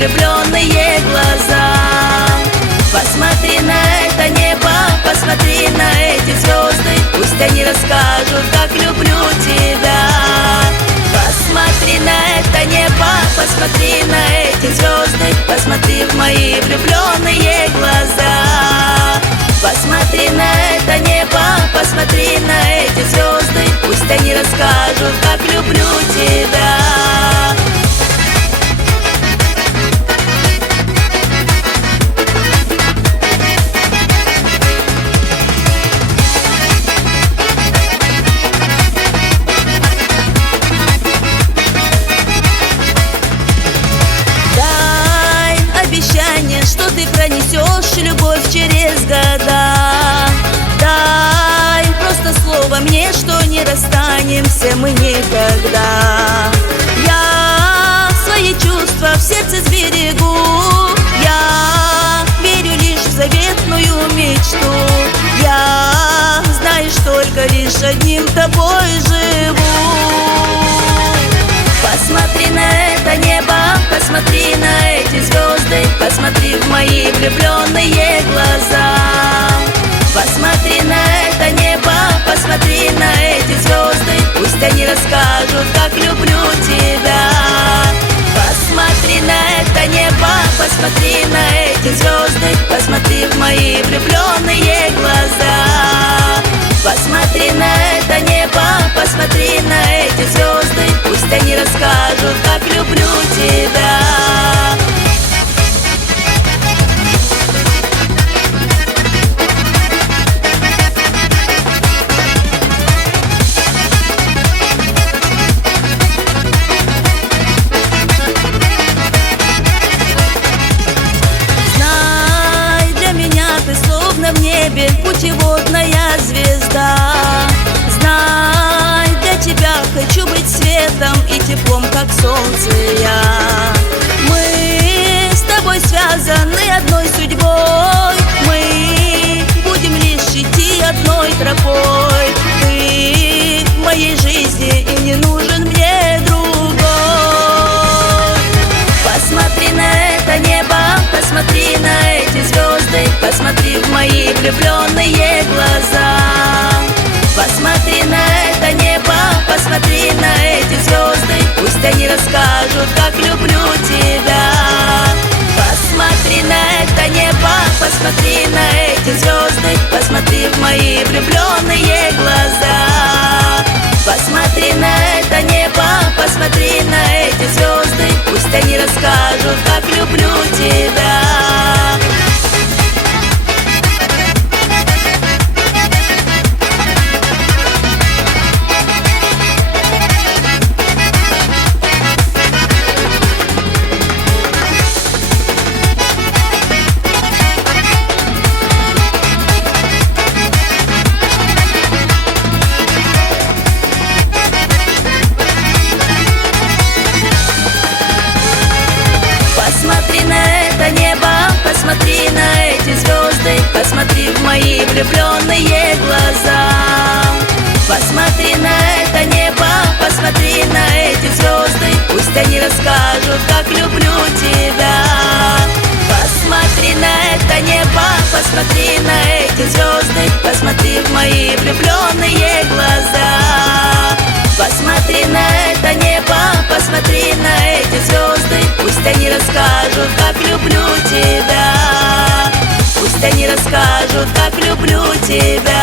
влюбленные глаза. Посмотри на это небо, посмотри на эти звезды, пусть они расскажут, как люблю тебя. Посмотри на это небо, посмотри на эти звезды, посмотри в мои влюбленные глаза. Посмотри на это небо, посмотри на эти звезды, пусть они расскажут, как люблю тебя. Что ты пронесешь любовь через года. Дай просто слово мне, что не расстанемся мы никогда. Я свои чувства в сердце сберегу. Я верю лишь в заветную мечту. Я, знаешь, только лишь одним тобой живу. Посмотри на это небо, посмотри на эти звезды, посмотри в мои влюбленные глаза. Посмотри на это небо, посмотри на эти звезды, пусть они расскажут, как люблю тебя. Посмотри на это небо, посмотри на эти звезды, посмотри в мои влюбленные глаза. Посмотри на это небо, посмотри на эти звезды, пусть они расскажут, как люблю тебя. Знай, для меня ты словно в небе путеводная звезда. Знай, для тебя хочу быть светом и теплом, как солнце я. Мы с тобой связаны одной судьбой. Мы будем лишь идти одной тропой. Ты в моей жизни и не нужен мне другой. Посмотри на это небо, посмотри на эти звезды, посмотри в мои влюбленные глаза. Посмотри на это небо, посмотри на эти звезды, пусть они расскажут, как люблю тебя. Посмотри на это небо, посмотри на эти звезды, посмотри в мои влюбленные глаза. Посмотри на это небо, посмотри на эти звезды, пусть они расскажут, как люблю тебя. Посмотри на это небо, посмотри на эти звезды, посмотри в мои влюбленные глаза. Посмотри на это небо, посмотри на эти звезды, пусть они расскажут, как люблю тебя. Посмотри на это небо, посмотри на эти звезды, посмотри в мои влюбленные глаза. Посмотри на это небо, посмотри на эти звезды, пусть они расскажут, как люблю тебя. Пусть они расскажут, как люблю тебя.